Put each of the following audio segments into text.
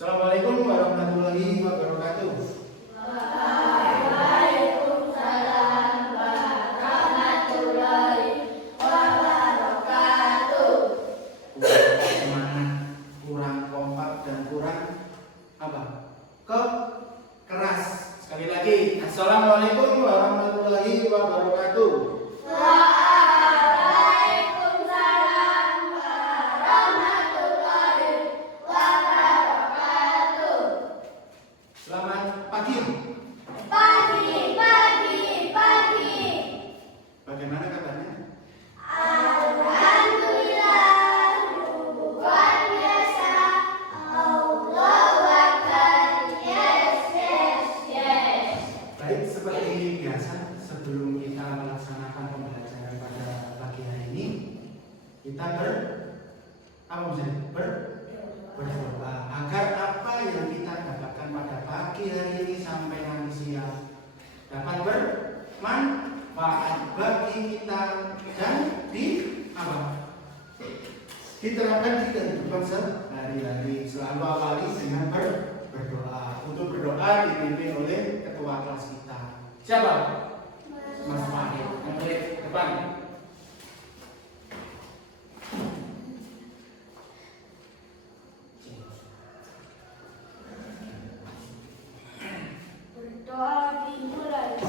Assalamualaikum warahmatullahi wabarakatuh. Waalaikumsalam warahmatullahi wabarakatuh. Kurang semangat, kurang kompak dan kurang apa? Keras. Sekali lagi, Assalamualaikum warahmatullahi wabarakatuh. Waalaikumsalam warahmatullahi wabarakatuh. Selamat pagi. Pagi. Bagaimana kabarnya? Alhamdulillah, luar biasa. Allahu Akbar. Yes. Baik, seperti biasa, sebelum kita melaksanakan pembelajaran pada pagi hari ini, kita berdoa agar apa yang kita dapatkan pada pagi hari ini sampai nanti siang dapat bermanfaat bagi kita dan diterapkan di kehidupan sehari-hari. Selalu awali dengan berdoa. Untuk berdoa dipimpin oleh ketua kelas kita. Siapa? Mas Fahid. Yang boleh depan. Berdoa dimulai.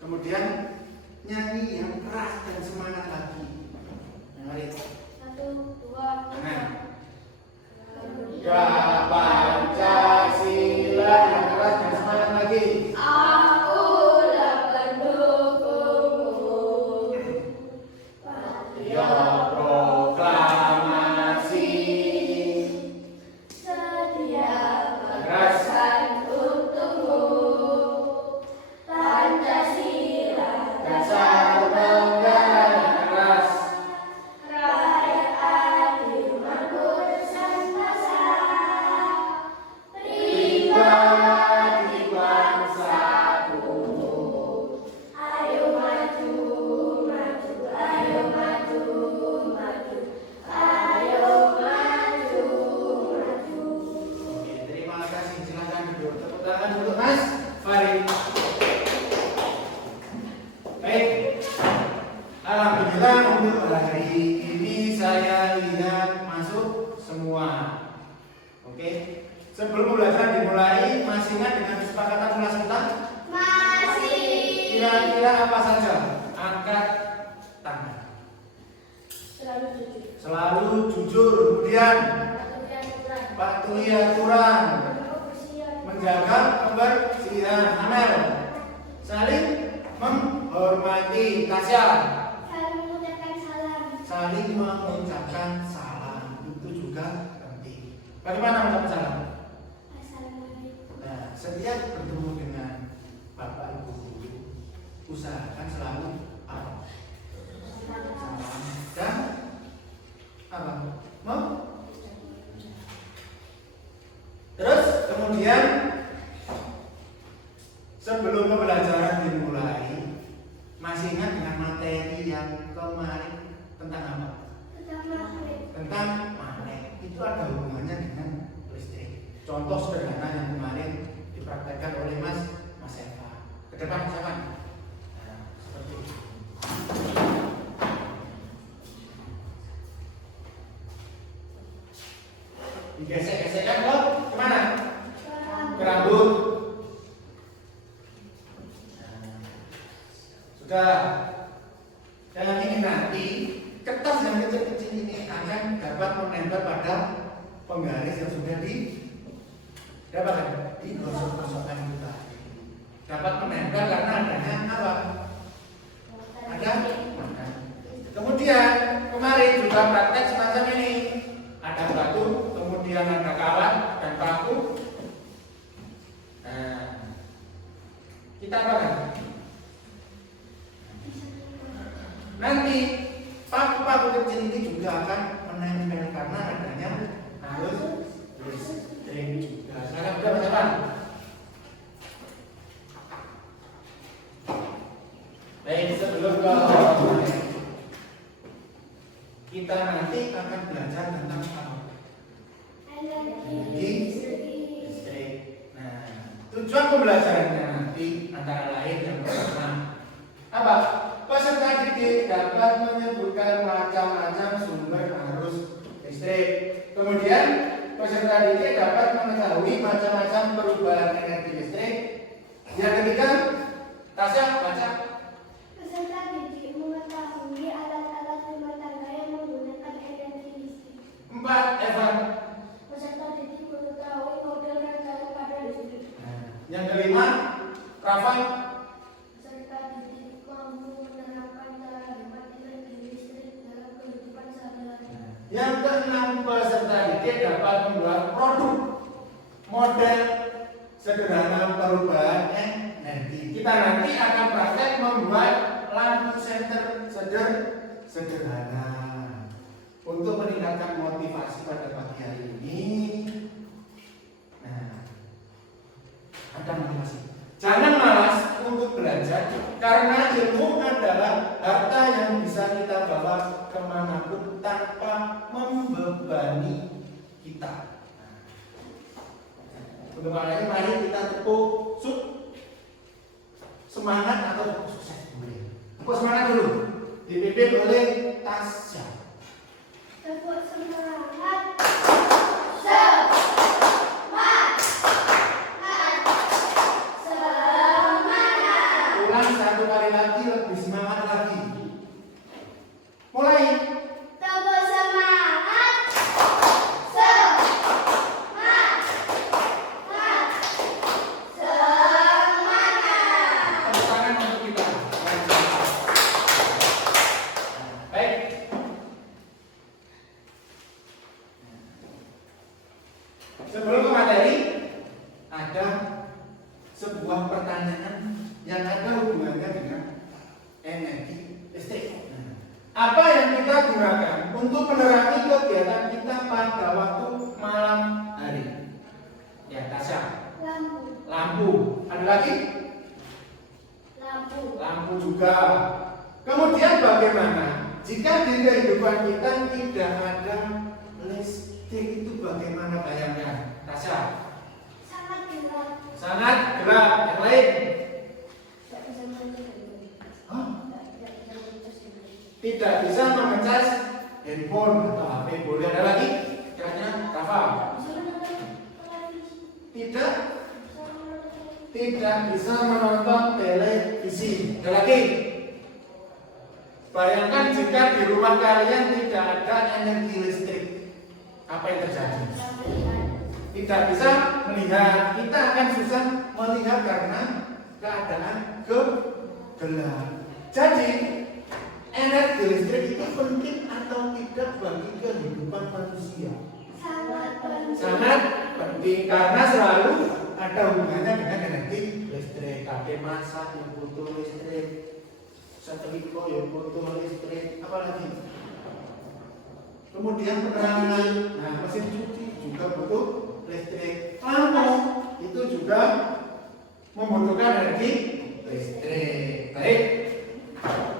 Kemudian nyanyi yang keras dan semangat lagi. Yang mari. 1, 2, 3. Pancasila yang keras dan semangat lagi. Akulah pendukungmu. Patriot proklamasi. Setia Keras. berpesan untukmu. Pancasila Dasar negara yang keras. rakyat adil makmur sentosa. Pribadi bangsaku. Ayo maju, maju, ayo maju, maju, ayo maju, maju. Oke, terima kasih. Silakan duduk. Tepuk tangan dulu, Mas Farid. Baik. Alhamdulillah untuk hari ini saya lihat masuk semua. Oke. Sebelum pembelajaran dimulai, masih ingat dengan kesepakatan kelas kita? Masih. Kira-kira apa saja? Angkat tangan. Selalu jujur. Selalu jujur. Kemudian patuhi aturan. Menjaga kebersihan. Amel. Saling menghormati. Tasya. Saling mengucapkan saling mengucapkan salam itu juga penting. Bagaimana mengucapkan salam? Nah, setiap bertemu dengan Bapak Ibu guru, usahakan selalu apa? Salam dan apa? Terus kemudian sebelum pembelajaran dimulai, masih ingat dengan materi yang kemarin tentang apa? Tentang magnet. Itu ada hubungannya dengan listrik. Contoh sederhana yang kemarin dipraktekkan oleh Mas Eva. Ke depan, siapa? Nah, seperti itu. Digesek-gesekkan kemana? Ke rambut. Sudah. Dan ini nanti kertas yang kecil-kecil ini akan dapat menempel pada penggaris yang sudah dapat di gosok-gosokan kita. Dapat menempel karena adanya apa? Ada makan. Kemudian kemarin juga praktek semacam ini. Ada batu, kemudian ada kawat dan paku. Nah, kita apakan? Nanti paku-paku kecil ini juga akan menempel karena adanya arus listrik juga. Sekarang sudah berapa? Baik, sebelum ke kita nanti akan belajar tentang apa? Energi listrik. Nah, tujuan pembelajarannya nanti antara lain yang pertama apa? Peserta didik dapat menyebutkan macam-macam sumber arus listrik. Kemudian peserta didik dapat mengetahui macam-macam perubahan energi listrik. Yang ketiga, Tasya baca. Peserta didik mengetahui alat-alat rumah tangga yang menggunakan energi listrik. 4, Eva. Peserta didik mengetahui model rancangan pada listrik. Yang kelima, Rafa. Peserta didik mampu menerapkan cara hemat energi listrik dalam kehidupan sehari-hari. Yang keenam, peserta didik dapat membuat produk model sederhana perubahan energi. Kita nanti akan praktek membuat lampu senter sederhana untuk meningkatkan motivasi pada pagi hari ini. Nah, ada motivasi. Jangan malas untuk belajar karena ilmu adalah harta yang bisa kita bawa kemanapun tanpa membebani kita. Untuk hal ini mari kita tepuk semangat atau sukses dulu. Tepuk semangat dulu. Dipimpin oleh Tasya. Tepuk semangat. Ulang satu kali lagi, lebih semangat lagi. Mulai. Tepuk semangat. Tepuk tangan untuk kita. Baik. Sebelum ke materi, ada sebuah pertanyaan yang ada hubungannya dengan energi listrik. Apa yang kita gunakan untuk menerangi kegiatan kita pada waktu malam hari? Ya, Tasya. Lampu. Lampu. Ada lagi? Lampu. Lampu juga. Kemudian bagaimana jika di kehidupan kita tidak ada listrik, itu bagaimana bayangkan? Tasya. Sangat gelap. Sangat gelap. Yang lain? Tidak bisa mencas. Hah? Tidak bisa mencas. Tidak bisa memecas handphone atau HP. Boleh ada lagi? Kira-kira Rafa? Tidak bisa menonton televisi. Ada lagi? Bayangkan jika di rumah kalian tidak ada energi listrik, apa yang terjadi? Tidak bisa melihat. Kita akan susah melihat karena keadaan gelap. Jadi energi listrik itu penting atau tidak bagi kehidupan manusia? Sangat penting. Sangat penting karena selalu ada hubungannya dengan energi listrik. Kabel masak yang butuh listrik, setrika yang butuh listrik, apalagi. Kemudian penerangan, nah mesin cuci juga butuh listrik. Lampu itu juga membutuhkan energi listrik. Baik.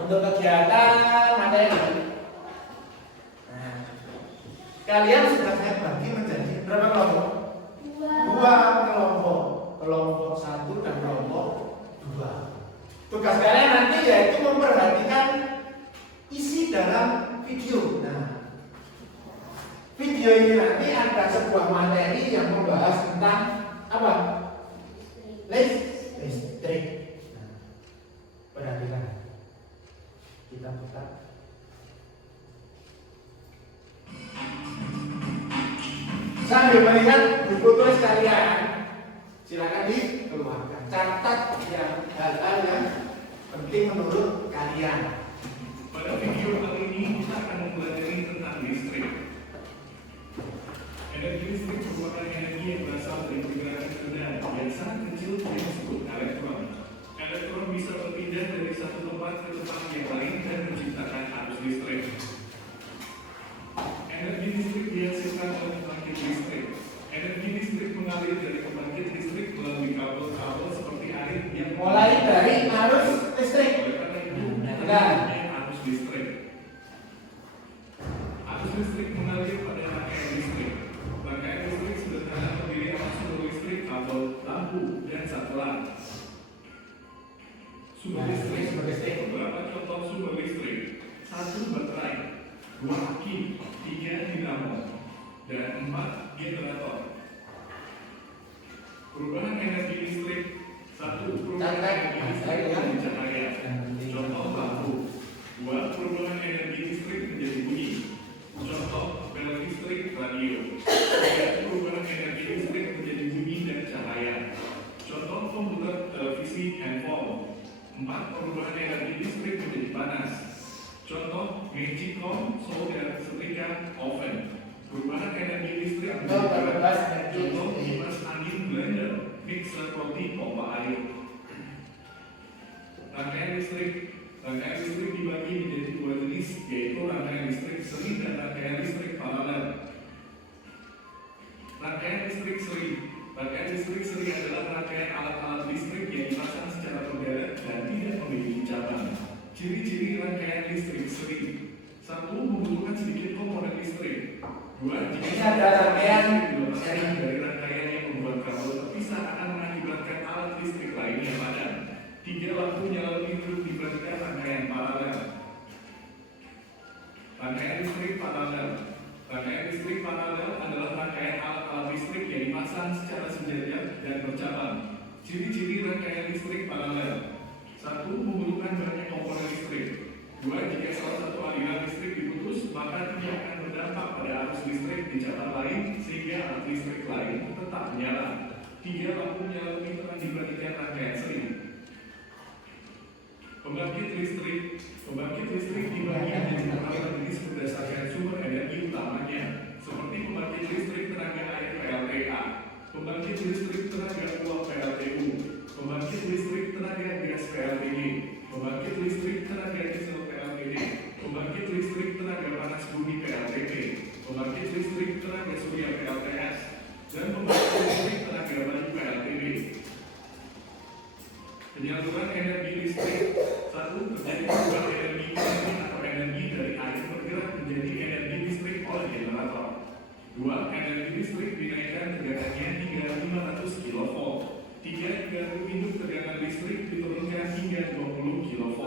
Untuk kegiatan materi. Nah, kalian sudah saya bagi menjadi berapa kelompok? Dua kelompok. Kelompok 1 dan kelompok 2. Tugas kalian nanti yaitu memperhatikan isi dalam video. Nah, video ini nanti ada sebuah materi yang membahas tentang apa? Listrik. Nah, perhatikan. Kita buka. Sambil melihat buku tulis kalian, silakan dikeluarkan. Catat yang hal-hal yang penting menurut kalian. Pada video kali ini kita akan mempelajari tentang listrik. Energi listrik merupakan energi yang berasal dari pergerakan benda yang sangat kecil yang disebut elektron. Elektron bisa berpindah dari satu tempat ke tempat yang lain dan menciptakan arus listrik. Energi listrik dihasilkan oleh pembangkit listrik. Energi listrik mengalir dari pembangkit listrik melalui kabel-kabel seperti air yang Mulai dari arus listrik. oleh karena itu Nah, namanya arus listrik. Arus listrik mengalir pada rangkaian listrik. Rangkaian listrik sederhana terdiri atas sumber listrik, kabel, lampu, dan satelit. Sumber listrik. Beberapa contoh sumber listrik. 1. Baterai, 2. Aki, 3. dinamo, dan 4. generator. Perubahan energi listrik. 1. Perubahan energi listrik menjadi cahaya. Contoh lampu. 2. Perubahan energi listrik menjadi bunyi. Contoh bel listrik radio. 3. Perubahan energi listrik menjadi bunyi dan cahaya. Contoh komputer, televisi, handphone. 4. Perubahan energi listrik menjadi panas. Contoh magicom, solder, setrika, oven. Perubahan energi listrik menjadi berat. Contoh kipas angin, blender, mixer roti, pompa air. Rangkaian listrik dibagi menjadi dua jenis, yaitu rangkaian listrik seri dan rangkaian listrik paralel. Rangkaian listrik seri adalah rangkaian alat-alat listrik yang dipasang secara berderet dan tidak memiliki cabang. Ciri-ciri rangkaian listrik seri. 1. Membutuhkan sedikit komponen listrik. 2. Jika ada rangkaian seri dari rangkaian yang membuat kabel terpisah akan mengakibatkan alat listrik lainnya padam. 3. Lampu nyala lebih dulu dibandingkan rangkaian paralel. Rangkaian listrik paralel. Rangkaian listrik paralel adalah rangkaian alat-alat listrik yang dipasang secara sejajar dan bercabang. Ciri-ciri rangkaian listrik paralel. 1. Membutuhkan banyak komponen listrik. 2. Jika salah satu aliran listrik diputus, maka tidak akan berdampak pada arus listrik di cabang lain sehingga alat listrik lain tetap menyala. 3. Lampu nyala lebih terang dibandingkan rangkaian seri. Pembangkit listrik dibagi menjadi beberapa jenis berdasarkan sumber energi utamanya, seperti pembangkit listrik tenaga air PLTA, pembangkit listrik tenaga uap PLTU, pembangkit listrik tenaga gas PLTG, pembangkit listrik tenaga diesel PLTD, pembangkit listrik tenaga panas bumi PLTP, pembangkit listrik tenaga surya PLTS, dan pembangkit listrik tenaga bayu PLTB. Penyaluran energi listrik. 1. Terjadi perubahan energi atau energi dari air bergerak menjadi energi listrik oleh generator. 2. Energi listrik dinaikkan tegangannya hingga 500 kV. 3. Diganti induk tegangan listrik diturunkan hingga 20 kV.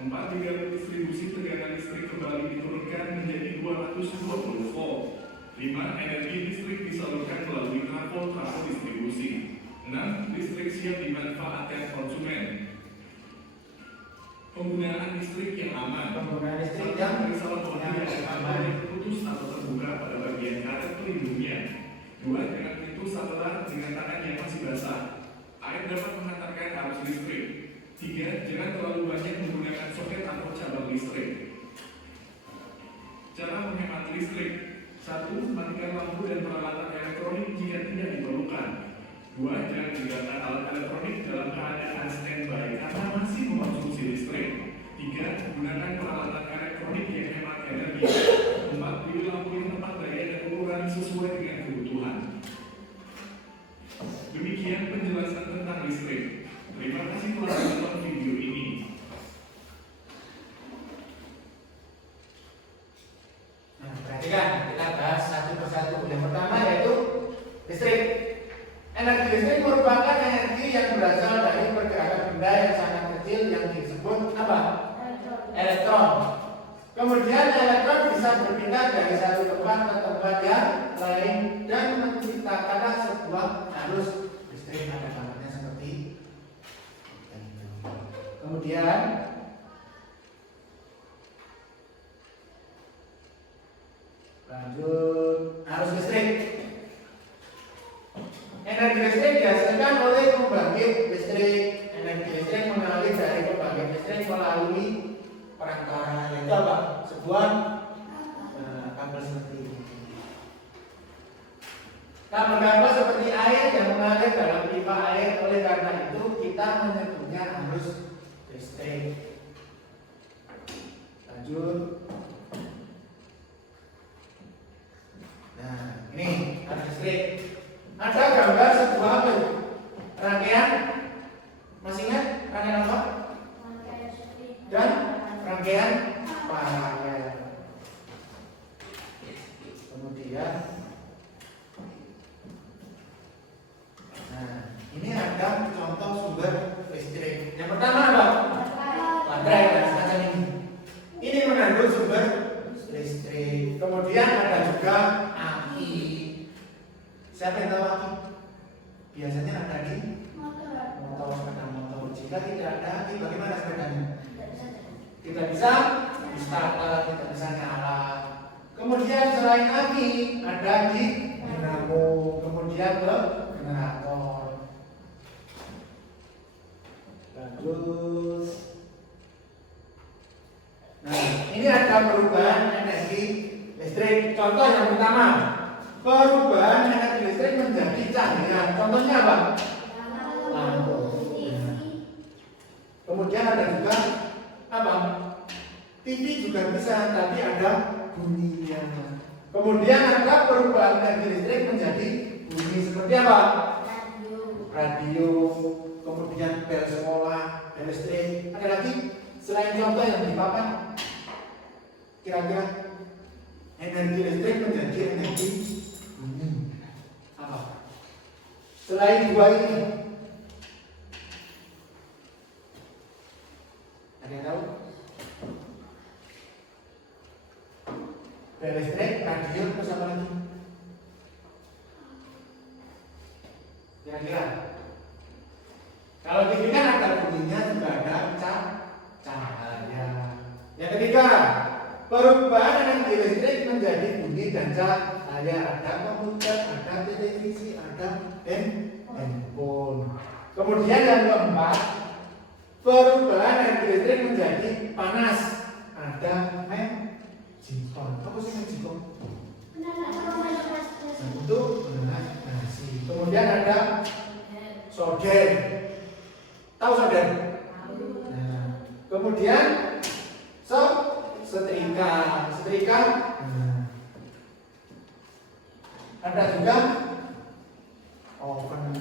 4. Diganti distribusi tegangan listrik kembali diturunkan menjadi 220 V. 5. Energi listrik disalurkan melalui trafo distribusi. 6. Listrik siap dimanfaatkan konsumen. Penggunaan listrik yang aman. Penggunaan listrik yang salah satu yang terputus atau terbuka pada bagian karet pelindungnya. 2. Jangan pintu satelit dengan tangan yang masih basah. Air dapat menghantarkan arus listrik. 3. Jangan terlalu banyak menggunakan soket atau cabang listrik. Satu, matikan lampu dan peralatan elektronik jika tidak diperlukan. Dua, jangan tinggalkan alat elektronik dalam keadaan standby karena masih mengkonsumsi listrik. Tiga, gunakan peralatan elektronik yang hemat energi. Empat, pilih lampu yang tepat daya dan ukuran sesuai dengan kebutuhan. Demikian penjelasan tentang listrik. Terima kasih telah menonton video ini. Nah, perhatikan, kita bahas satu persatu. Yang pertama yaitu listrik. Energi listrik merupakan energi yang berasal dari pergerakan benda yang sangat kecil yang disebut apa? Elektron. Kemudian elektron bisa berpindah dari satu tempat ke tempat yang lain dan menciptakan sebuah arus listrik. Ada gambarnya seperti itu. Kemudian lanjut arus listrik. Energi listrik dihasilkan oleh pembangkit listrik. Energi listrik mengalir dari pembangkit listrik melalui perantara yaitu apa? Sebuah kabel seperti ini. Kabel-kabel seperti air yang mengalir dalam pipa air. Oleh karena itu kita menyebutnya arus listrik. Lanjut. Nah, ini arus listrik. Ada gambar sebuah apa? Rangkaian, masih ingat rangkaian apa? Dan rangkaian paralel. Kemudian, nah ini ada contoh sumber listrik. Yang pertama apa? Baterai dan semacam ini. Ini mengandung sumber listrik. Kemudian ada juga aki. Siapa yang tahu aki? Biasanya ada di motor, sepeda motor. Jika tidak ada aki, bagaimana sepedanya? Tidak bisa starter, tidak bisa nyala. Kemudian selain aki, ada di dinamo, kemudian ke generator. Lanjut. Nah, ini ada perubahan energi listrik. Contoh yang pertama, perubahan energi listrik menjadi cahaya. Contohnya apa? Lampu. Kemudian ada juga apa? TV juga bisa, tapi ada bunyinya. Kemudian ada perubahan energi listrik menjadi bunyi seperti apa? Radio. Kemudian bel sekolah, bel listrik. Ada lagi selain contoh yang di papan? Kira-kira energi listrik menjadi energi bunyi apa? Selain dua ini, ada yang tahu? Bel listrik, radio, terus apa lagi? Kira-kira? Kalau TV kan ada bunyinya, juga ada cahaya. Yang ketiga, perubahan energi listrik menjadi bunyi dan cahaya. Ada komputer, ada televisi, ada handphone. Kemudian yang keempat, perubahan energi listrik menjadi panas. Ada magicom. Apa sih magicom? Untuk menarik nasi. Kemudian ada solder. Tahu solder? Nah, kemudian setrika. Nah. Ada juga oven.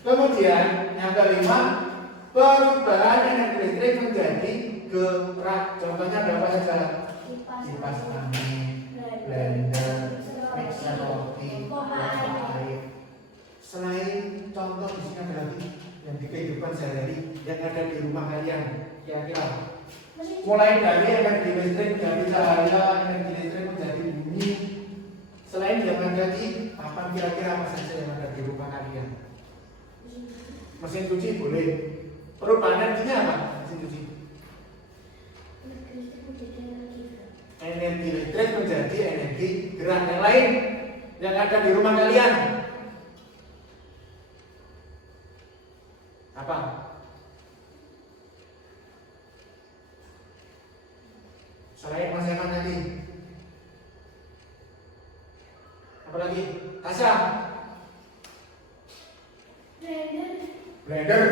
Kemudian yang kelima, perubahan energi listrik menjadi gerak. Contohnya ada apa saja? Kipas angin, blender, mixer roti, pompa air. Selain contoh di sini ada lagi yang di kehidupan sehari-hari yang ada di rumah kalian. Kira-kira mulai dari energi listrik menjadi cahaya, energi listrik menjadi bunyi. Selain yang ada di apa kira-kira apa saja yang ada di rumah kalian? Mesin cuci boleh. Perubahan energinya apa? Mesin cuci. Energi listrik menjadi energi gerak. Yang lain yang ada di rumah kalian apa? Selain Mas Eman tadi, lagi? Tasya. Blender.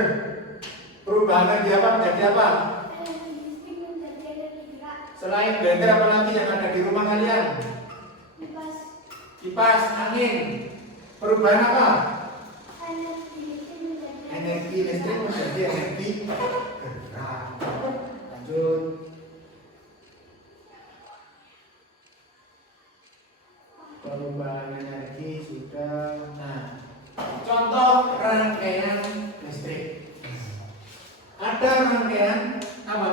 Perubahan di apa? Menjadi apa? Selain blender apa lagi yang ada di rumah kalian? Kipas angin. Perubahan apa? Energi listrik menjadi energi gerak. Lanjut. Perubahan energi sudah. Nah, contoh rangkaian listrik. Ada rangkaian apa?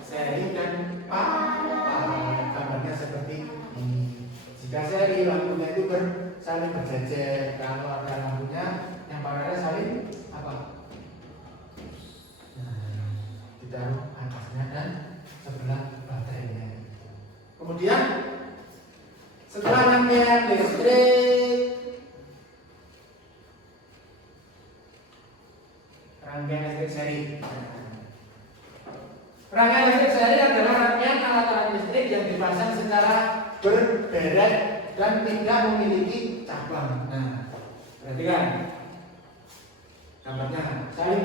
Seri dan paralel. Gambarnya seperti ini. Jika seri lampunya itu saling berjejer, kalau ada lampunya yang paralel saling apa? Nah, ditaruh atasnya dan sebelah baterainya. Kemudian setelah rangkaian listrik, rangkaian listrik seri. Rangkaian listrik seri adalah rangkaian alat-alat listrik yang dipasang secara berderet dan tidak memiliki cabang. Nah, perhatikan gambarnya, saling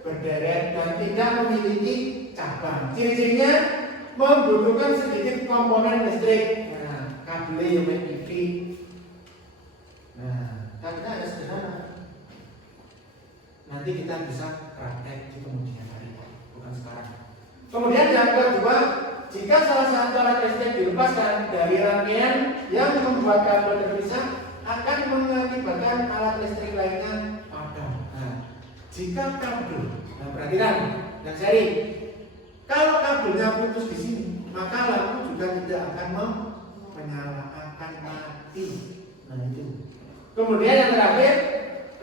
berderet dan tidak memiliki cabang. Ciri-cirinya membutuhkan sedikit komponen listrik. Nah, kabel UPV. Nah, kabelnya ada sederhana. Nanti kita bisa praktek di kemudian hari, bukan sekarang. Kemudian yang kedua, jika salah satu alat listrik dilepaskan dari rangkaian yang membuat kabel terpisah, akan mengakibatkan alat listrik lainnya padam. Nah, jika kabel, nah perhatikan yang seri, kalau kabelnya putus di sini, maka lampu juga tidak akan menyala, akan mati. Nah itu. Kemudian yang terakhir,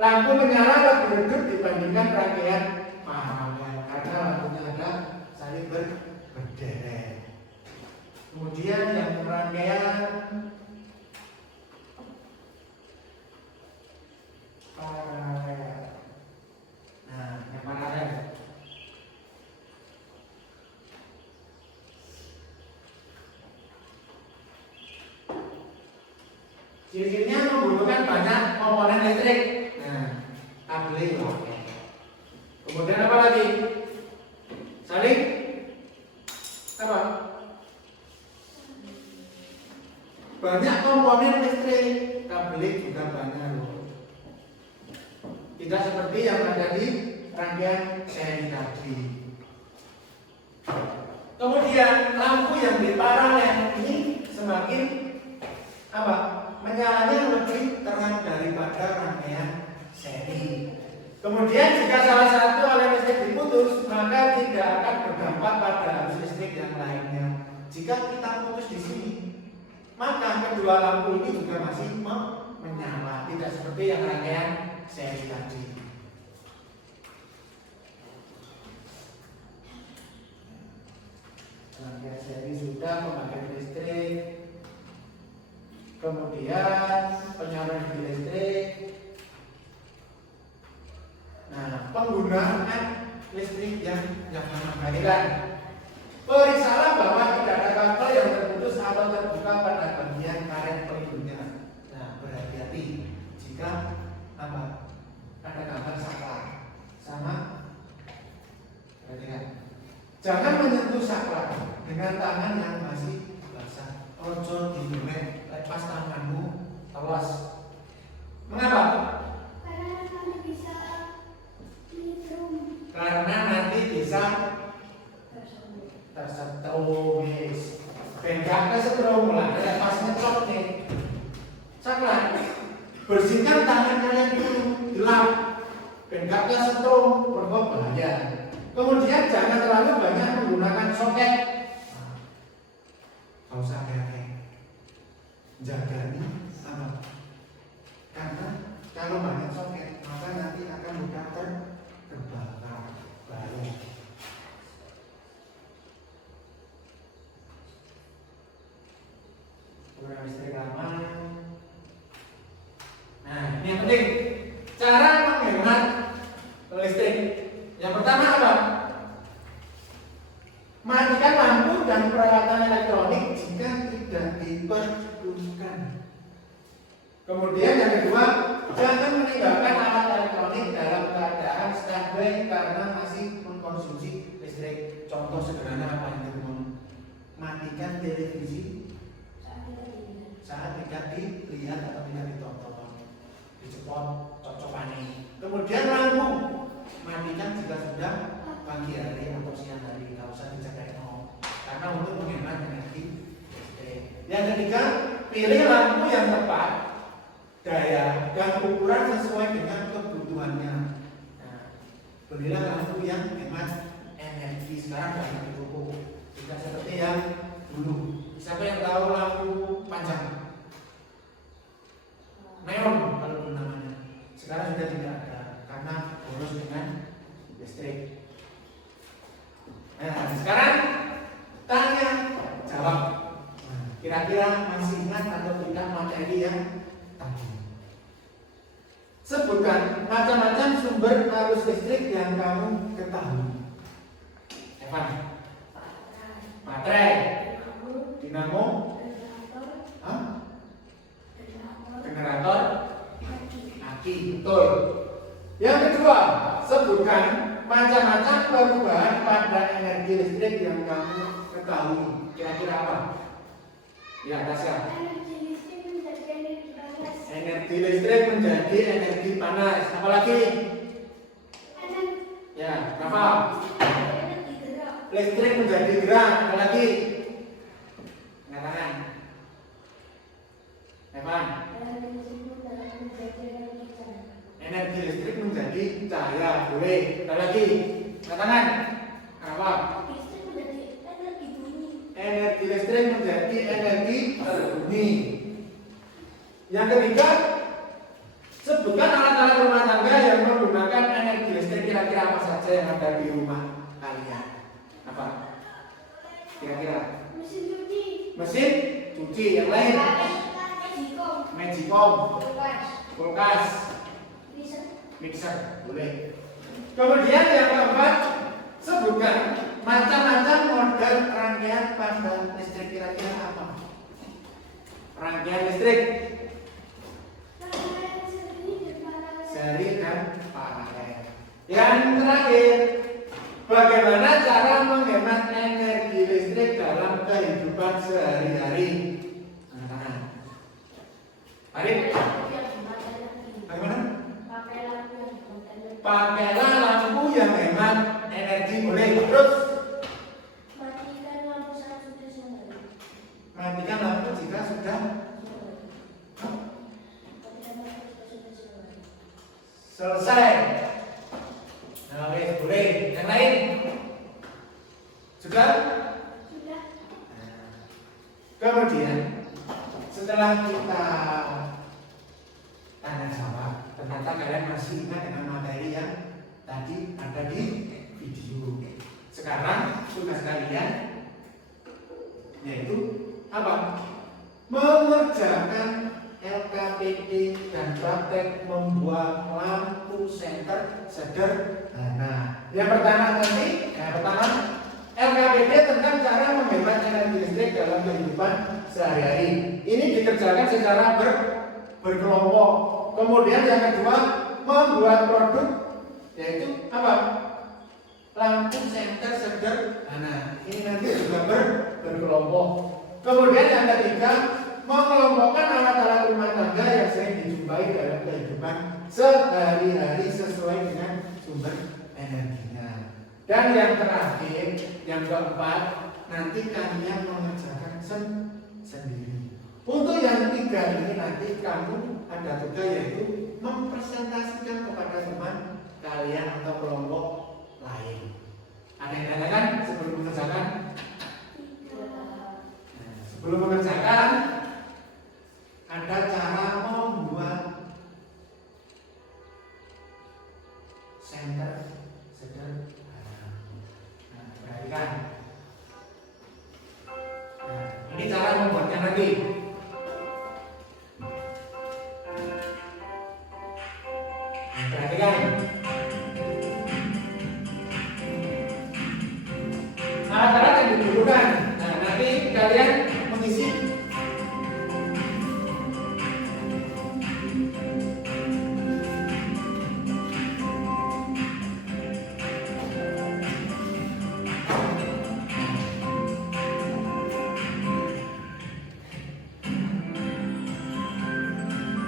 lampu menyala lebih redup dibandingkan rangkaian paralel karena lampunya ada saling berderet. Kemudian yang rangkaian paralel. Nah, yang paralel. Ciri-cirinya membutuhkan banyak komponen listrik. Nah, kabel. Kemudian apa lagi? Saling apa? Banyak komponen listrik, kabel juga banyak loh. Tidak seperti yang ada di rangkaian seri tadi. Kemudian lampu yang di paralel ini semakin apa? Menyalanya lebih terang daripada rangkaian seri. Kemudian jika salah satu alat listrik diputus, maka tidak akan berdampak pada arus listrik yang lainnya. Jika kita putus di sini, maka kedua lampu ini juga masih menyala, tidak seperti yang rangkaian seri tadi. Rangkaian seri sudah pemakaian listrik, kemudian penyaluran listrik. Nah, penggunaan listrik yang perhatikan. Periksalah bahwa tidak ada kabel yang terputus atau terbuka pada bagian karet pelindungnya. Nah, berhati-hati jika apa? Ada kabel saklar sama. Perhatikan. Jangan menyentuh saklar dengan tangan yang masih basah. Ojo dilem, lepas tanganmu, awas. Mengapa? Karena nanti bisa tersetrum, bengkak kesetrum lah, pas ngetrok nih. Saklar, bersihkan tangan kalian dulu, gelap, bengkak kesetrum, berbahaya. Kemudian jangan terlalu banyak menggunakan soket. Kau usah kayak jaga ini sama. Karena kalau banyak soket, maka nanti akan mudah terbakar. Bahaya. Kurang listrik lama. Nah, ini yang penting. Cara menghemat listrik. Yang pertama apa? Matikan lampu dan peralatan elektronik jika tidak diperlukan. Kemudian yang kedua, jangan meninggalkan alat elektronik dalam keadaan standby karena masih mengkonsumsi listrik. Contoh sederhana apa yang kita matikan televisi saat tidak dilihat atau tidak ditonton, dicepot, cocokane. Kemudian lampu matikan jika sudah pagi hari atau siang hari, tidak usah dijaga karena untuk menghemat energi listrik. Yang ketiga, pilih lampu yang tepat daya dan ukuran sesuai dengan kebutuhannya. Nah, belilah lampu yang hemat energi. Sekarang banyak di toko, tidak seperti yang dulu. Siapa yang tahu lampu panjang? Neon kalau dulu namanya. Sekarang sudah tidak ada karena boros dengan listrik. Nah, sekarang tanya jawab. Kira-kira masih ingat atau tidak materi yang tadi? Sebutkan macam-macam sumber arus listrik yang kamu ketahui. Evan, baterai, dinamo, generator, aki, betul. Yang kedua, sebutkan macam-macam perubahan pada energi listrik yang kamu ketahui. Kira-kira apa? Ya, Tasya. Energi listrik menjadi energi panas. Apalagi? Ya, apa? Listrik menjadi gerak. Apalagi? Nyatakan. Evan. Energi listrik menjadi cahaya. Boleh. Apalagi? Nyatakan. Apa? Energi listrik menjadi energi terbumi. Yang ketiga, sebutkan alat-alat rumah tangga yang menggunakan energi listrik. Kira-kira apa saja yang ada di rumah kalian? Apa? Kira-kira? Mesin cuci. Yang lain? Magicom, kulkas, mixer. Boleh. Kemudian yang keempat, sebutkan macam-macam model rangkaian pada listrik. Kira-kira apa? Rangkaian listrik. Seri dan paralel. Yang terakhir, bagaimana cara menghemat energi listrik dalam kehidupan sehari-hari? Arif, bagaimana? Pakailah lampu yang hemat energi. Boleh. Terus matikan lampu jika sudah selesai. Nah, oke, boleh. Yang lain? Sudah? Sudah. Kemudian setelah kita tanya jawab, ternyata kalian masih ingat dengan materi yang tadi ada di video. Sekarang tugas kalian yaitu apa? Mengerjakan LKPD dan praktek membuat lampu senter sederhana. Yang pertama LKPD tentang cara menghemat energi listrik dalam kehidupan sehari-hari. Ini dikerjakan secara berkelompok. Kemudian yang kedua, membuat produk yaitu apa? Lampu senter sederhana. Ini nanti juga berkelompok. Kemudian yang ketiga, mengelompokkan alat-alat rumah tangga yang sering dijumpai dalam kehidupan sehari-hari sesuai dengan sumber energinya. Dan yang terakhir, yang keempat, nanti kalian mengerjakan sendiri. Untuk yang tiga ini nanti kamu ada tugas yaitu mempresentasikan kepada teman kalian atau kelompok lain. Ada yang tanyakan sebelum mengerjakan? Sebelum mengerjakan, ada cara membuat senter sederhana. Nah, perhatikan. Nah, ini cara membuatnya nanti. Nah, perhatikan. Alat-alat yang dibutuhkan. Nah, nanti kalian mengisi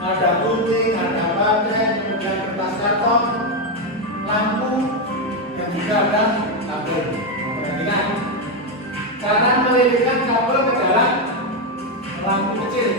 ada gunting, ada baterai, kemudian kertas karton, lampu, dan juga ada kabel. Perhatikan, cara melilitkan kabel ke dalam lampu kecil.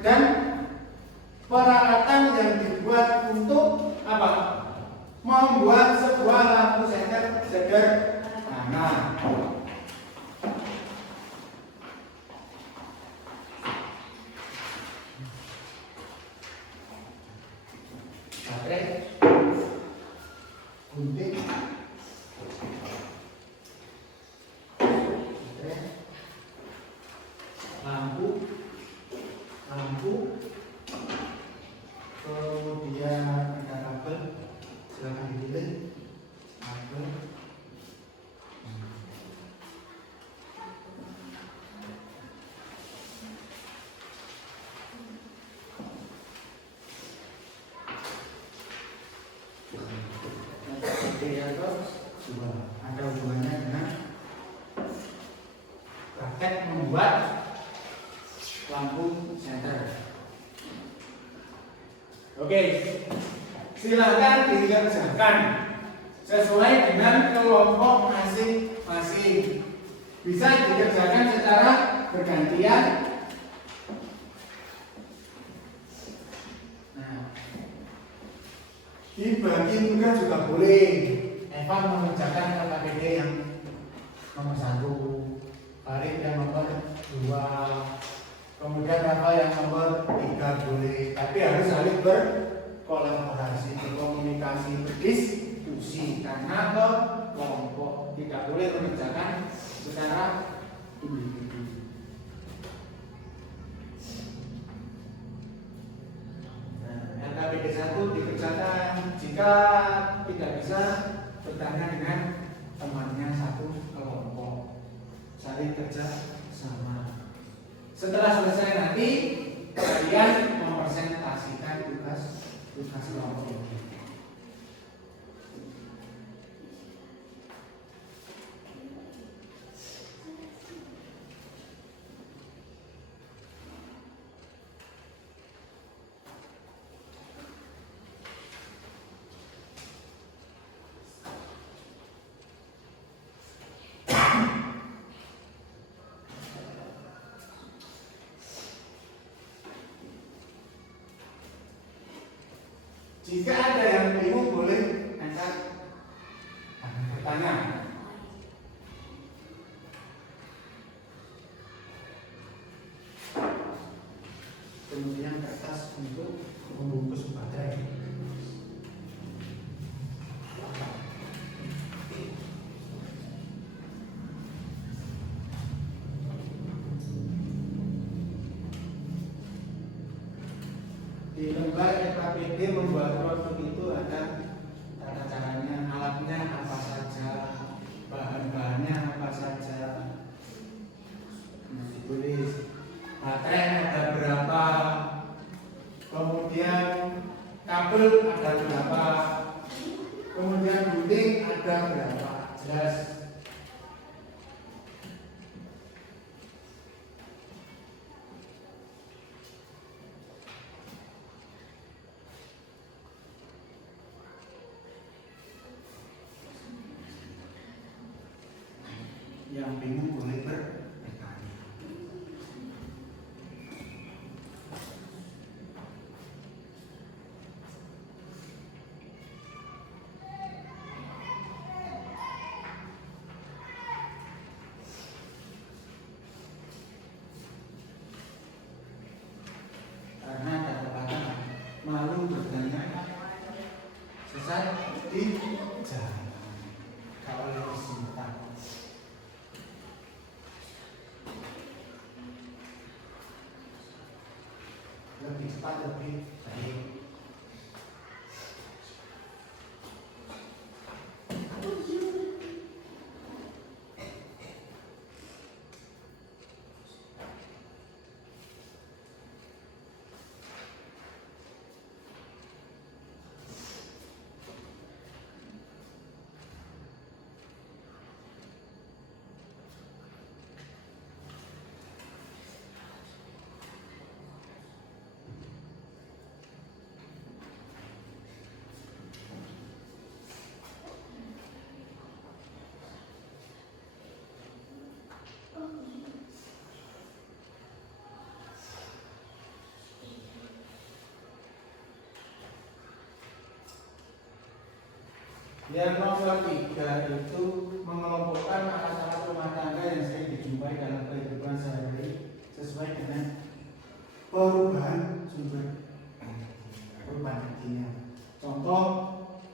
Dan peralatan yang dibuat untuk apa? Membuat sebuah lampu senter sederhana. Baterai, gunting, baterai, lampu, kemudian ada kabel, silakan dipilih kabel. Ada hubungannya dengan praktek membuat lampu senter. Oke, silakan dikerjakan sesuai dengan kelompok masing-masing. Bisa dikerjakan secara bergantian. Nah, dibagi tugas juga boleh. Evan mengerjakan KKPD yang nomor 1, Farid yang nomor 2, kemudian Rafa yang nomor 3 boleh, tapi harus saling berkolaborasi, berkomunikasi, berdiskusi karena kelompok, tidak boleh mengerjakan secara individu. LKPD 1 dikerjakan, jika tidak bisa bertanya dengan temannya satu kelompok, saling kerja sama. Setelah selesai nanti kalian mempresentasikan tugas kelompok ini. Jika ada yang bingung boleh angkat bertanya. Kemudian kertas untuk membungkus baterai. Di lembar FKPD membuat produk itu ada tata caranya, alatnya apa saja, bahan-bahannya apa saja. Nah, ditulis baterai ada berapa, kemudian kabel ada berapa, kemudian gunting ada berapa, jelas. Yang bingung boleh bertanya. Karena ada pepatah malu bertanya sesat di jalan. Kalau lebih simpan. Lebih cepat lebih baik. Yang nomor 3 itu mengelompokkan alat-alat rumah tangga yang sering dijumpai dalam kehidupan sehari-hari sesuai dengan perubahan sumber perubahan intinya. Contoh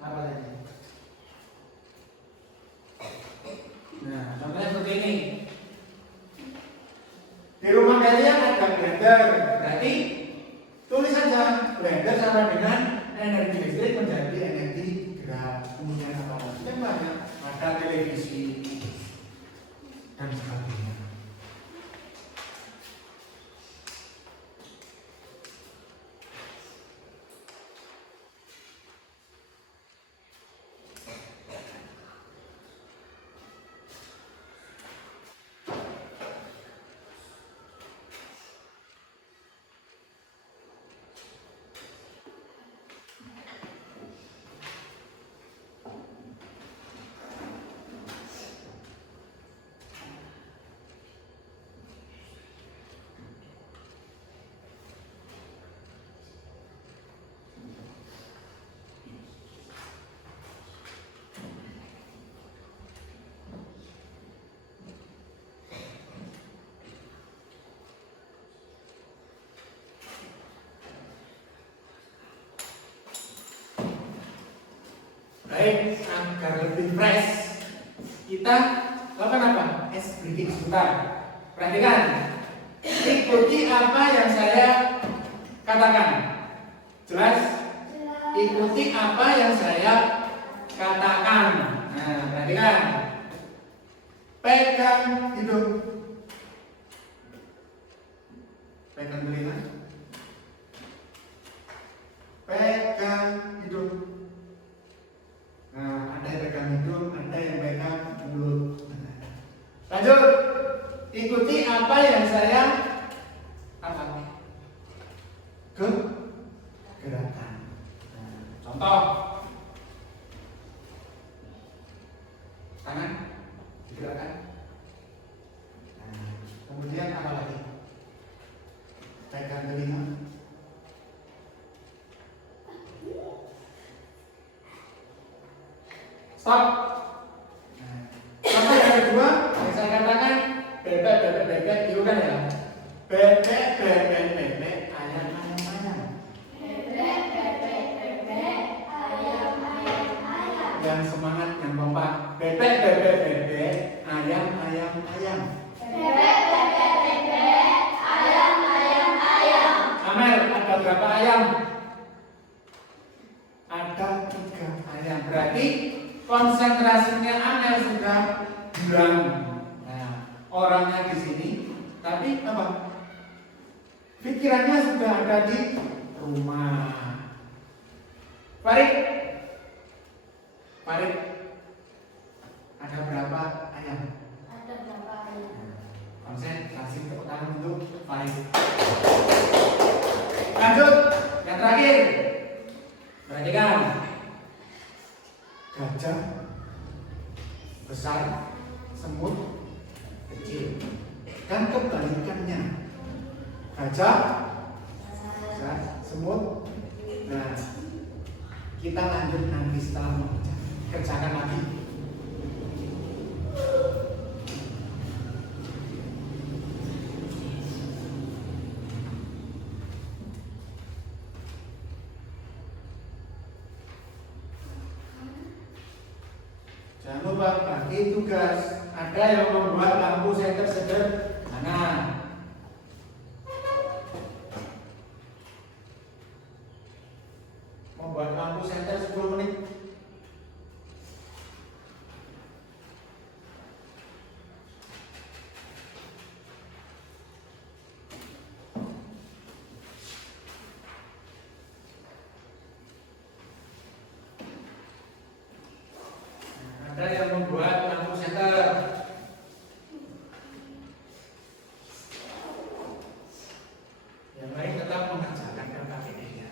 apa tadi? Nah, contohnya seperti ini. Di rumah kalian ada blender, berarti tulis saja blender sama dengan energi listrik menjadi energi gerak. Kemudian apa lagi? Yang banyak, ada televisi dan sebagainya. Baik, agar lebih fresh, kita lakukan apa? Es breathing sebentar. Perhatikan, ikuti apa yang saya katakan. Jelas? Ikuti apa yang saya katakan. Nah, perhatikan. Pegang hidung. Pegang telinga. Pegang hidung. Nah, ada yang pegang hidung, ada yang pegang mulut. Lanjut, ikuti apa yang saya gerakan. Nah, contoh, tangan digerakkan. Nah, kemudian apa lagi? Pegang telinga. sudah ada di rumah. Farid, ada berapa ayam? Ada berapa ayam? Konsentrasi tepuk tangan untuk Farid. Lanjut, yang terakhir. Perhatikan. Gajah besar, semut kecil. Dan kebalikannya. Gajah besar, semut. Nah, kita lanjut nanti setelah membaca. Kerjakan lagi. Jangan lupa bagi tugas. Ada yang membuat lampu senter sederhana. Membuat lampu senter 10 menit. Ada yang membuat lampu senter. Yang lain tetap mengerjakan KKBD-nya.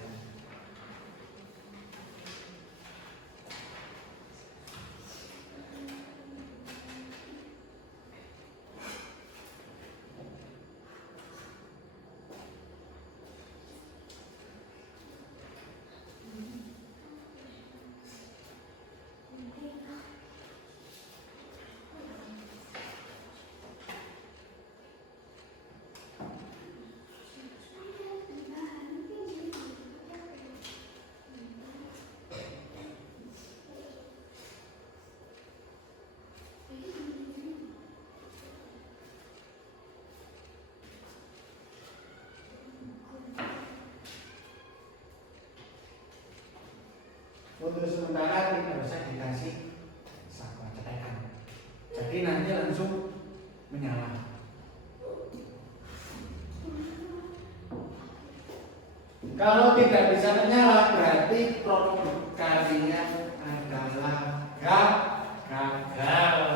Untuk sementara tidak usah dikasih sampah cetekan. Jadi nanti langsung menyala. Kalau tidak bisa menyala berarti produk kalian adalah gagal.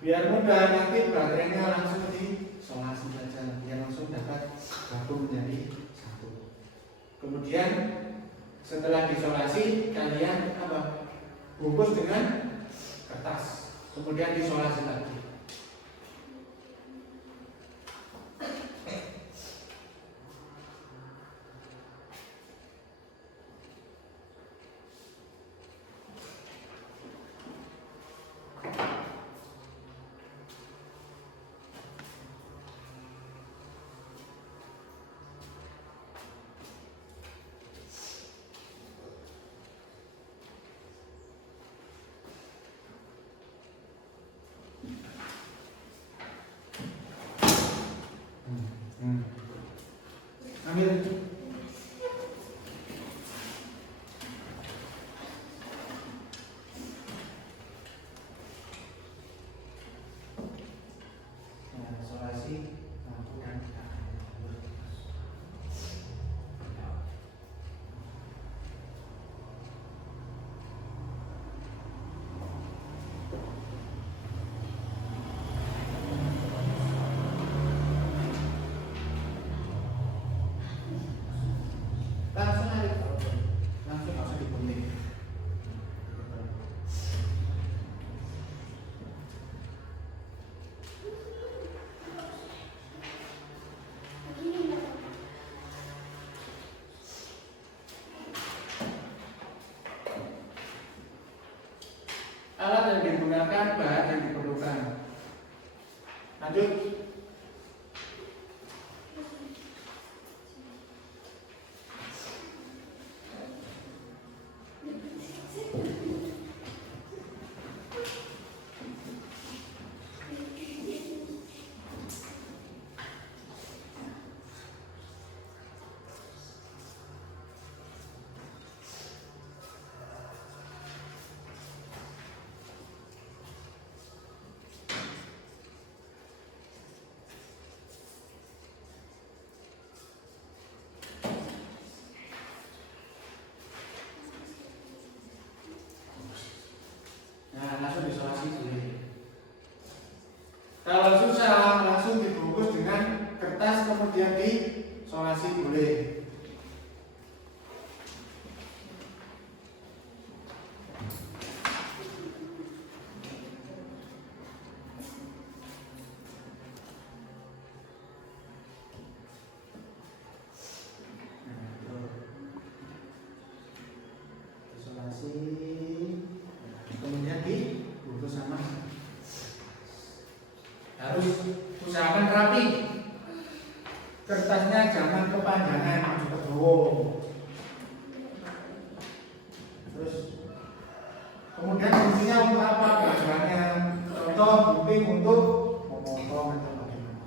Biar mudah nanti baterainya langsung disolasi saja, biar langsung dapat gabung menjadi satu. Kemudian setelah disolasi kalian bungkus dengan kertas, kemudian disolasi lagi. Ambil. Solasi lampu dan langsung aja, langsung nggak usah digunting. Begini isolasi. Kemudian dibungkus sama. Harus usahakan rapi. Kertasnya jangan kepanjangan, maju ke bawah. Terus kemudian fungsinya untuk apa? Pelajarannya contoh gunting untuk memotong atau bagaimana.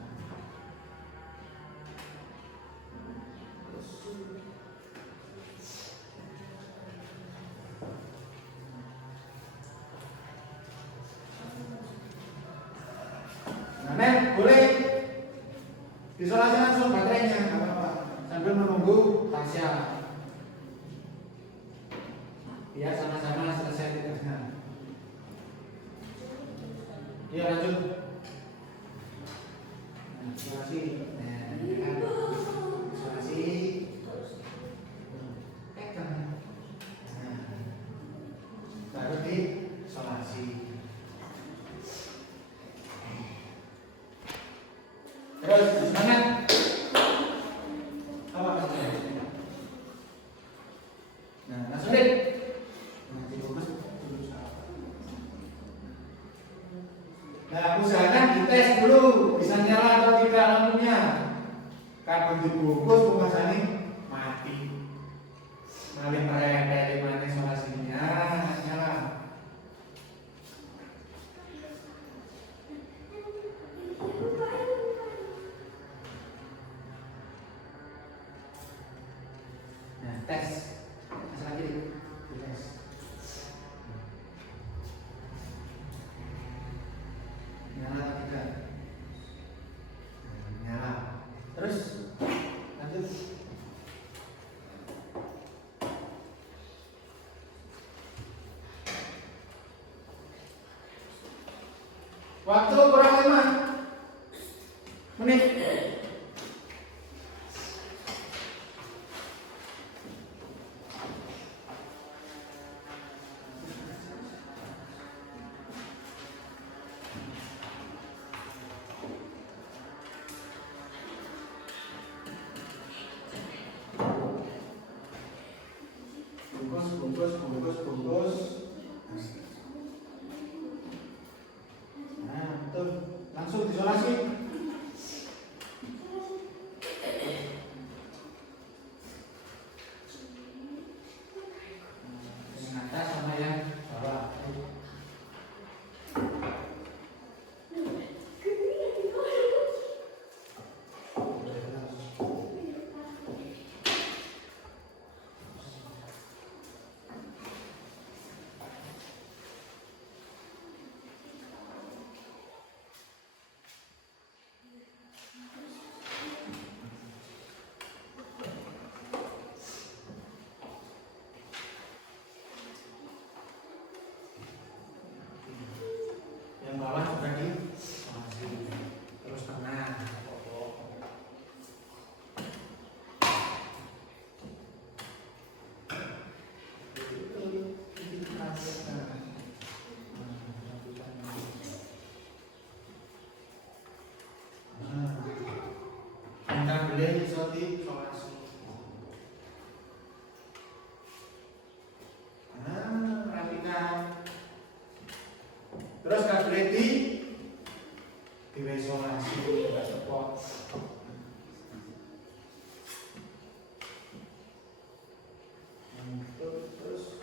Nah, Nen, boleh isolasi langsung baterainya, nggak apa-apa. Sambil menunggu Tasya. Ya, sama-sama selesai tugasnya. Ya, lanjut. Nah, isolasi. Nah, ini kan isolasi. Pegang. Nah, baru di isolasi. Terus semangat. Apa maksudnya? Nah, langsung deh. Nah, usahakan dites dulu bisa nyala atau tidak lampunya. Kabel dibungkus pemasannya mati. Malih dari mana isolasinya nyala. Nah, tes. Tes lagi. Tes. Nyala atau tidak? Nyala. Terus lanjut. Waktu kurang 5 menit. Bungkus. Nah, betul. Langsung diisolasi. Yang atas sama yang bawah. Yang bawah sudah diisolasi. Terus tengah. Kita boleh isolasi. Nah, rapikan. Terus kabel diisolasi juga support. Terus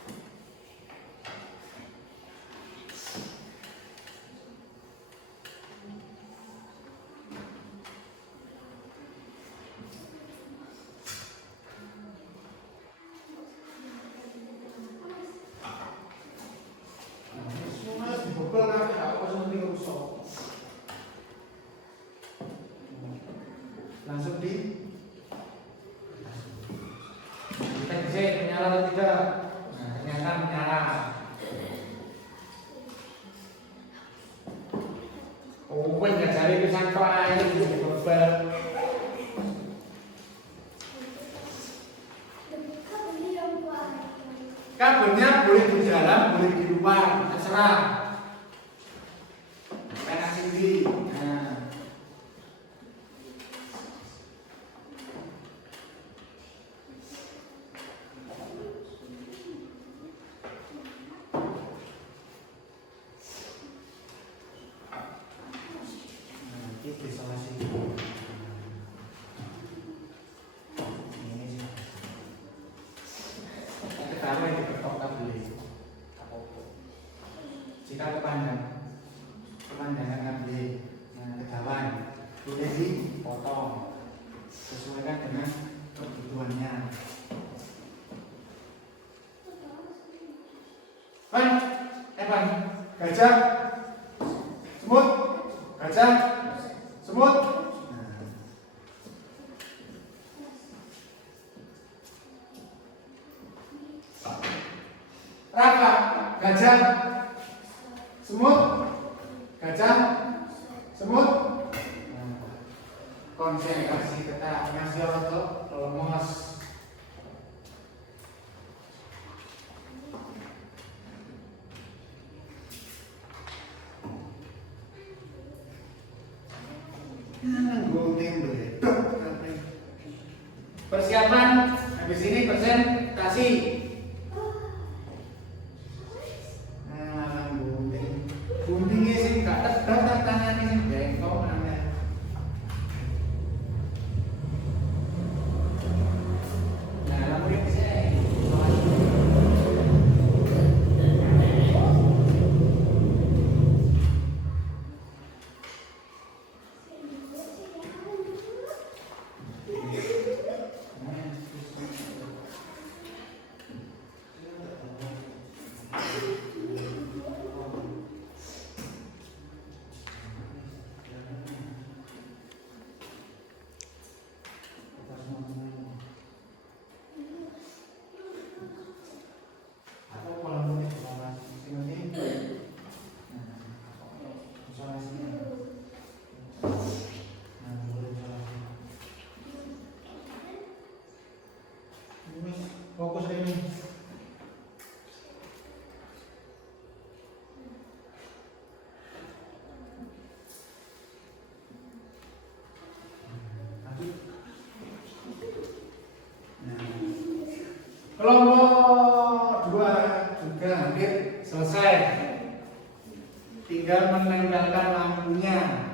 langsung di cek menyala atau tidak. Nah, ternyata menyala. Oh, nggak cari pisang air di bebel. Kabelnya boleh di dalam, boleh di luar, terserah. Kayak sini. Nah. karo diketok kabel. Jika kepanjangan kabel kejauhan, boleh dipotong sesuaikan dengan kebutuhannya. Evan, gajah, semut, gajah, semut. Rafa, gajah, semut, gajah, semut. Konsentrasi kita ngasih untuk lemos. Persiapan habis ini presentasi. Guntingnya sih gak tegak tangannya sih bengkok namanya. Nah, lampunya bisa. Fokus ini. Kelompok 2 juga hampir selesai. Tinggal menempelkan lampunya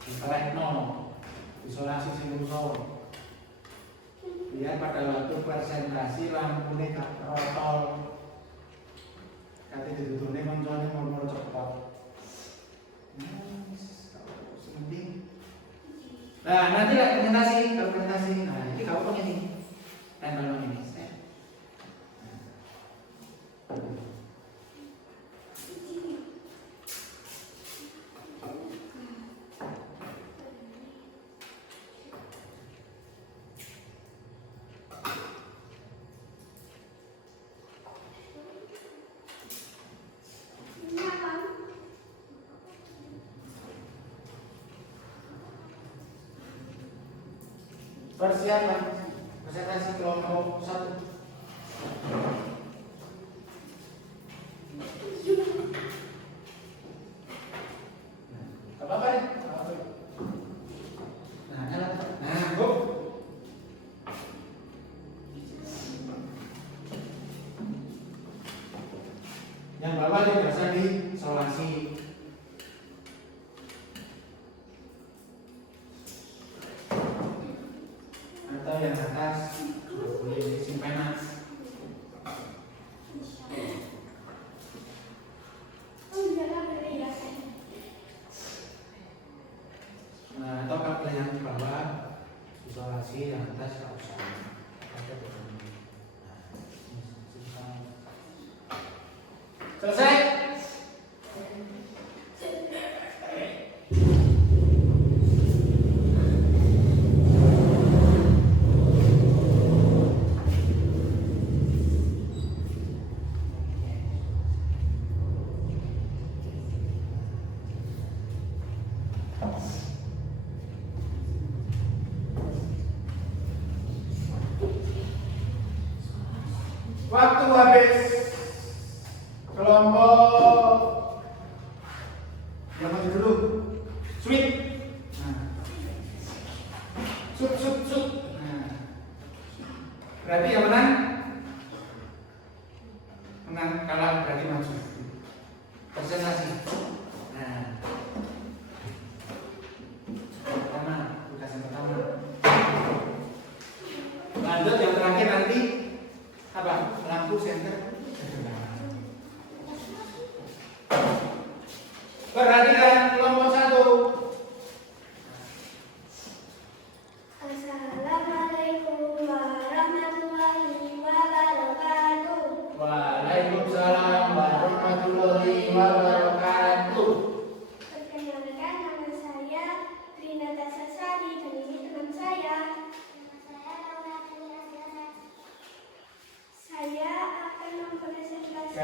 di telekno, isolasi sinusol. Biar pada waktu presentasi lampunya gak rotol. Kata dituturnya konsolnya mau cepet. Nah, nanti lah presentasi. Nah, ini kamu punya nih. Tempel ini. Persiapan presentasi kelompok 1. Apa-apa deh. Nah, nyala. Nah, go. Yang bawah dia biasa diisolasi. Atau yang atas boleh disimpan. Nah, atau kabel yang di bawah isolasi, yang atas tak usah. Selesai. Waktu habis. Kelompok yang maju dulu. Sweet. Nah. Sut. Nah. Berarti yang menang? Menang, kalah berarti maju. Presentasi. Nah. Tugas yang pertama. Lanjut yang terakhir nanti apa? Lampu senter.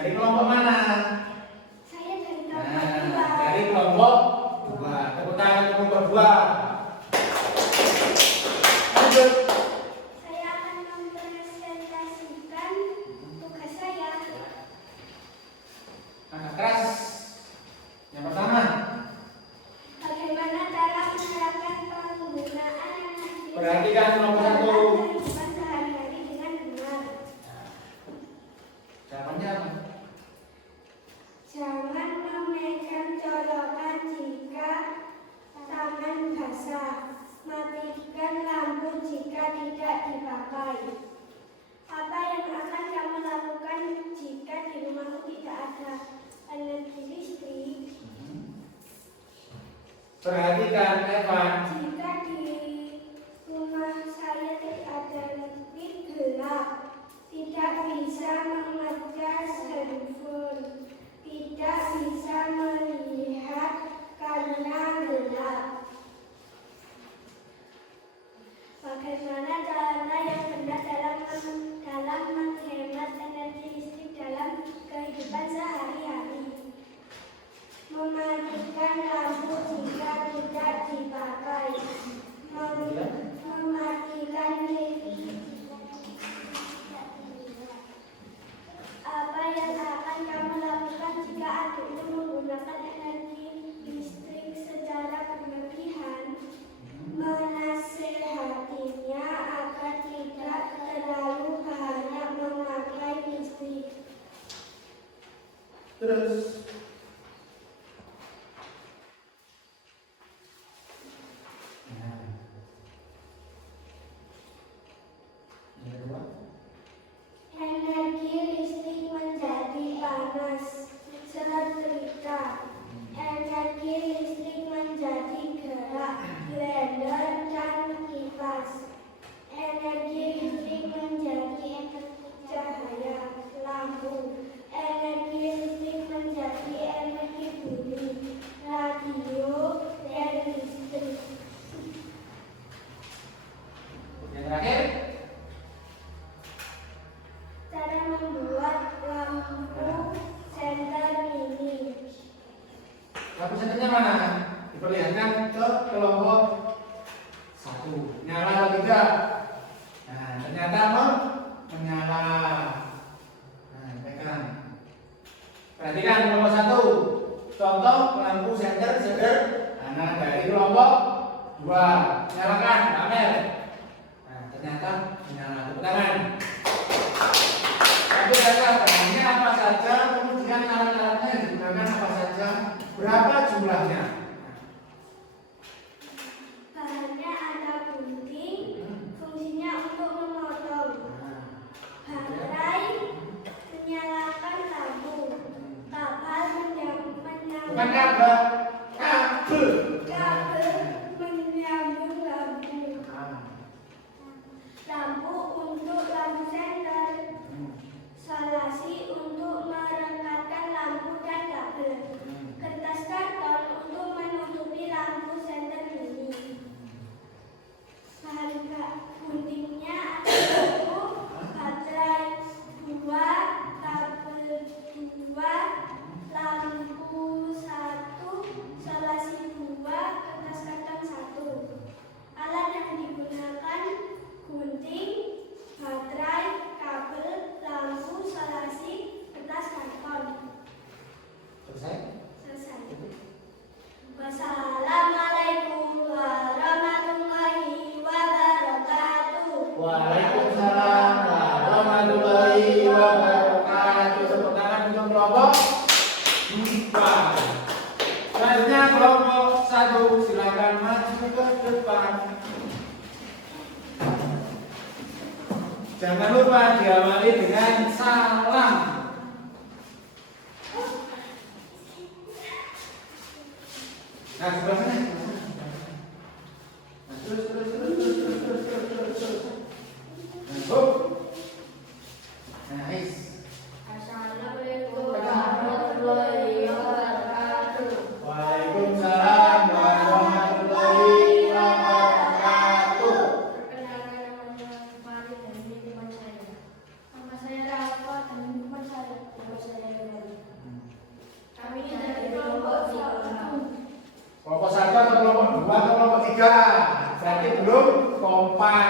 Dari kelompok mana? Saya dari kelompok Nah, 2. dari kelompok 2. Tepuk tangan untuk kelompok 2. Lanjut. Saya akan mempresentasikan tugas saya. Angkat keras. Yang pertama. Bagaimana cara menerapkan penggunaan energi Perhatikan nomor 1. dalam kehidupan sehari-hari dengan benar. Jawabannya apa? Jangan memegang colokan jika tangan basah. Matikan lampu jika tidak dipakai. Apa yang akan kamu lakukan jika di rumahmu tidak ada energi listrik? Perhatikan Evan. Jika di rumah saya tidak ada listrik gelap, tidak bisa mengecas handphone, tidak bisa melihat karena gelap. Bagaimana cara yang benar dalam menghemat energi listrik dalam kehidupan sehari-hari? Mematikan lampu jika tidak dipakai. Mematikan listrik. Apa yang akan kamu lakukan jika adikmu menggunakan energi listrik secara berlebihan? Menasehatinya agar tidak terlalu banyak memakai listrik. Terus. Yang kedua. Energi listrik menjadi panas, setrika. Energi listrik menjadi gerak, blender dan kipas. Energi listrik menjadi cahaya, lampu. Energi listrik menjadi energi bumi, radio, dan listrik. Yang terakhir. Cara membuat lampu senter mini. Lampu senternya mana? Diperlihatkan ke kelompok 1. Nyala atau tidak? Nah, ternyata menyala. Nah, pegang. Perhatikan kelompok 1. Contoh lampu senter sederhana dari kelompok 2. Nyalakan, pamer. Nah, ternyata menyala. Tepuk tangan. Tapi bahannya apa saja, kemudian alat-alatnya yang digunakan apa saja, berapa jumlahnya? Bahannya ada gunting, fungsinya untuk memotong. Baterai menyalakan lampu. Kabel Bukan kabel, kabel. kabel menyambung lampu. Ah, Lampu untuk lampu senter. Salasi untuk merekatkan lampu dan kabel. Kertas karton untuk menutupi lampu senter ini. Bahan guntingnya ada 1, baterai 2, kabel 2, lampu 1, salasi 2, kertas karton 1. Alat yang digunakan gunting, baterai, kabel, lampu, salasi, kertas karton. selesai? Selesai. Wassalamualaikum warahmatullahi wabarakatuh. Waalaikumsalam warahmatullahi wabarakatuh. Tepuk tangan untuk kelompok 2. Selanjutnya kelompok 1, silakan maju ke depan. Jangan lupa diawali dengan salam. Nah, sebelah sana. Nah, terus. Nah, nice. Assalamualaikum warahmatullahi wabarakatuh. Waalaikumsalam warahmatullahi wabarakatuh. Perkenalkan, nama saya Farid dan ini teman saya. Nama saya Rafa dan ini teman kompak.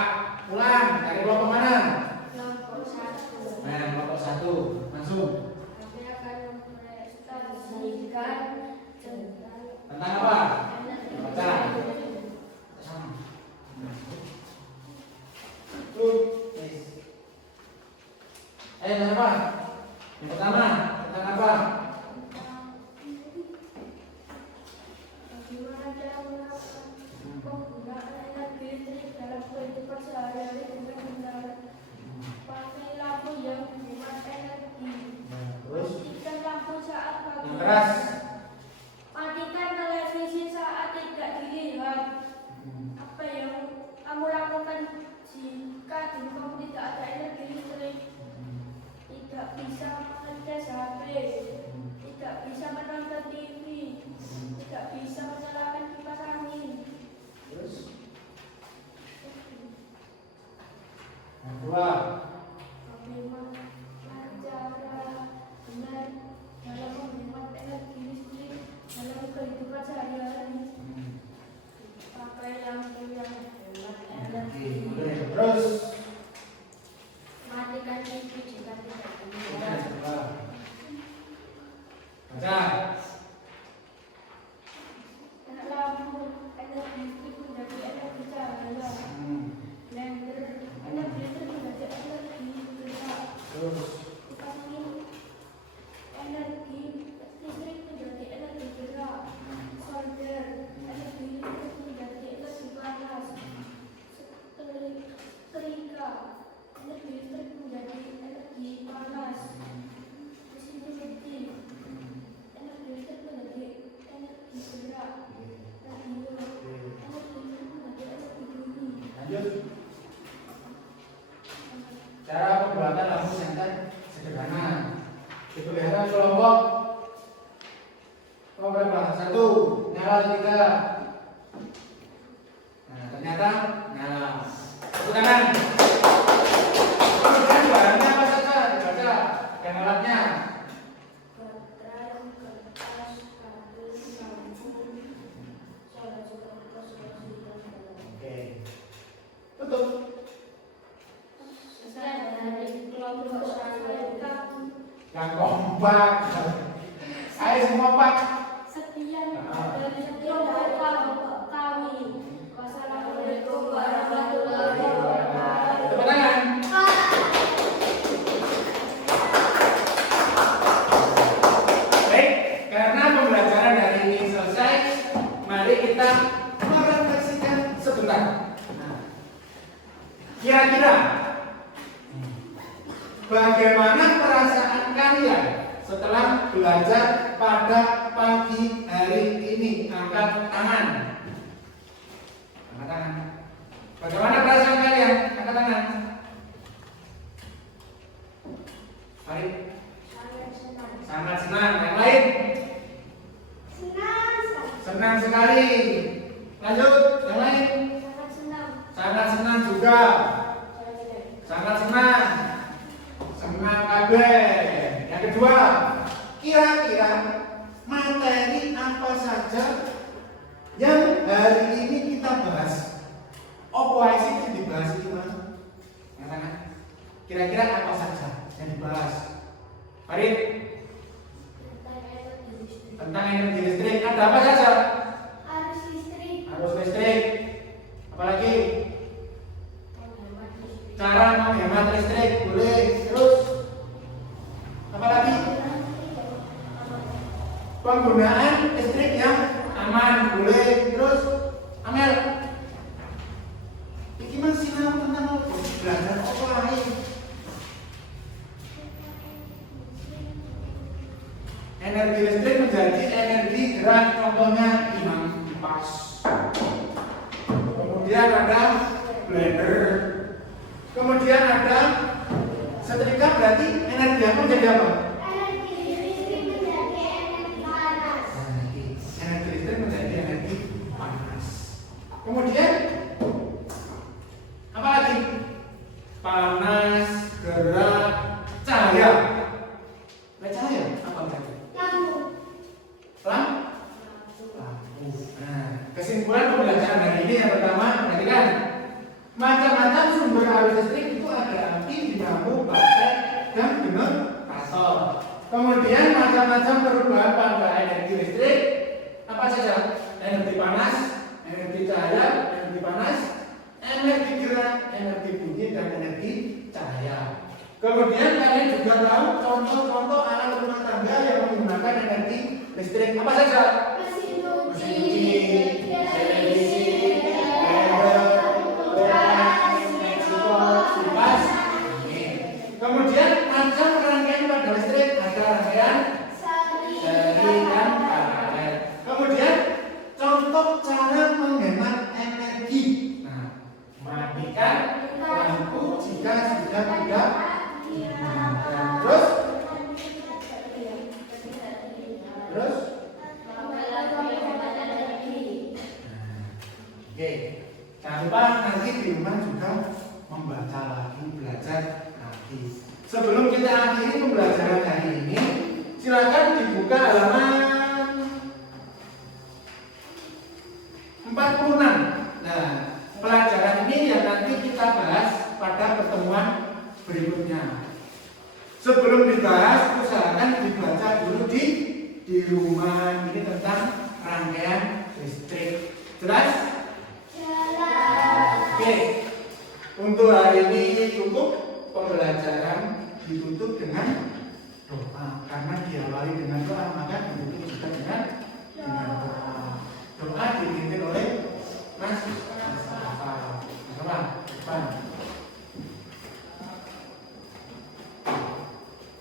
Ulang, dari kelompok mana? Kelompok 1. Nah, kelompok 1. Langsung. Kami akan mempresentasikan Tentang apa? Baca. Sama. Tuh. Ayo, tentang apa? Yang pertama, tentang apa? bagaimana cara menerapkan penggunaan energi listrik dalam kehidupan sehari-hari dengan benar. Pakai lampu yang menghemat energi. Terus Matikan lampu saat pagi. yang keras. Matikan televisi saat tidak dilihat. Apa yang kamu lakukan jika di rumahmu tidak ada energi listrik? Tidak bisa mengecas HP, tidak bisa menonton TV, tidak bisa menyalakan kipas angin. Terus yang kedua. Bagaimana cara benar dalam menghemat energi listrik dalam kehidupan sehari-hari? Pakai lampu yang hemat energi. Terus Matikan TV jika tidak yang dilihat. kedua. Baca. Lampu energi listrik menjadi energi cahaya. Blender energi listrik menjadi energi gerak. Terus Kipas angin energi listrik menjadi energi gerak. Solder energi listrik menjadi energi panas. Setrika energi listrik menjadi energi panas. Mesin cuci energi listrik menjadi energi gerak. Radio energi listrik menjadi energi bunyi. lanjut. Cara pembuatan lampu senter sederhana. Diperlihatkan kelompok. Oh berapa? 1. Nyala 3. Nah, ternyata nyala. Tepuk tangan. Kemudian barangnya apa saja? Dibaca. Dan alatnya. Baterai, kertas, kabel, lampu, salah satu kertas, Oke. Tutup. saya dari kelompok 1 Yang kompak. Ayo semua kompak. sekian dari kelompok kami. Wassalamualaikum warahmatullahi wabarakatuh. Tepuk tangan. Baik, karena pembelajaran hari ini selesai, mari kita merefleksikan sebentar. Kira-kira bagaimana perasaan kalian setelah belajar pada pagi hari ini? Angkat tangan. Angkat tangan. Bagaimana perasaan kalian? Angkat tangan. Mari. Sangat senang. Yang lain? Senang sekali. Lanjut. Yang lain? Sangat senang juga. Sangat senang. Senang kabeh. Yang kedua, kira-kira materi apa saja yang hari ini kita bahas? Apa sih yang dibahas ini, Mas? Yang tangan. Kira-kira apa saja yang dibahas? Farid, tentang energi listrik. Ada apa saja? Arus listrik. Apalagi? Cara menghemat listrik. Boleh. Terus? Apalagi? Penggunaan listrik yang aman. Boleh. Terus? Amel. Iki masih tahu tentang apa? Belajar apa lain? Energi listrik menjadi energi gerak, contohnya kipas. Kemudian ada blender. Kemudian ada setrika, berarti energi apa menjadi apa? Energi listrik menjadi energi panas. Kemudian apa lagi? Panas, gerak, cahaya. Cahaya apa tadi? Lampu. Nah, kesimpulan pembelajaran hari ini yang pertama, perhatikan lampu baterai dan generator. Kemudian macam-macam perubahan panggah energi listrik apa saja? Energi panas, energi cahaya, energi panas, energi gerak, energi bunyi, dan energi cahaya. Kemudian kalian juga tahu contoh-contoh alat rumah tangga yang menggunakan energi listrik apa saja? Mesin cuci, televisi, kipas. Kemudian macam rangkaian pada listrik ada rangkaian seri dan paralel. Kemudian contoh cara menghemat energi. Nah, matikan lampu jika sudah tidak. Terus oke, jangan lupa nanti di rumah juga membaca lagi, belajar lagi. Sebelum kita akhiri pembelajaran hari ini, silakan dibuka halaman 46. Nah, pelajaran ini yang nanti kita bahas pada pertemuan berikutnya. Sebelum dibahas, usahakan dibaca dulu di rumah. Ini tentang rangkaian listrik. Jelas? Oke. Untuk hari ini cukup. Pembelajaran ditutup dengan doa. Karena diawali dengan doa, maka ditutup juga dengan doa. Doa dipimpin oleh Mas Mustafa. Coba, depan.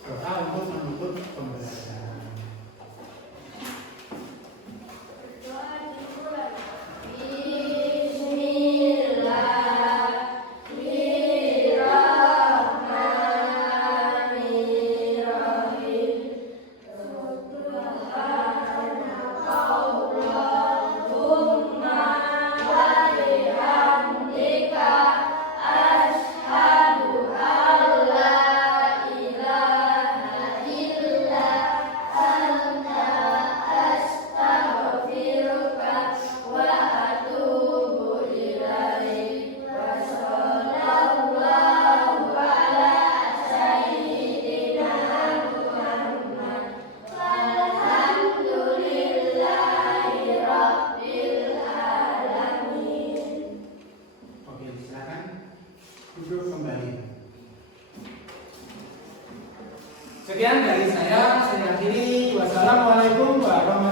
Doa untuk menutup pembelajaran. Doa dimulai. Sekian dari saya akhiri. Wassalamualaikum warahmatullahi wabarakatuh.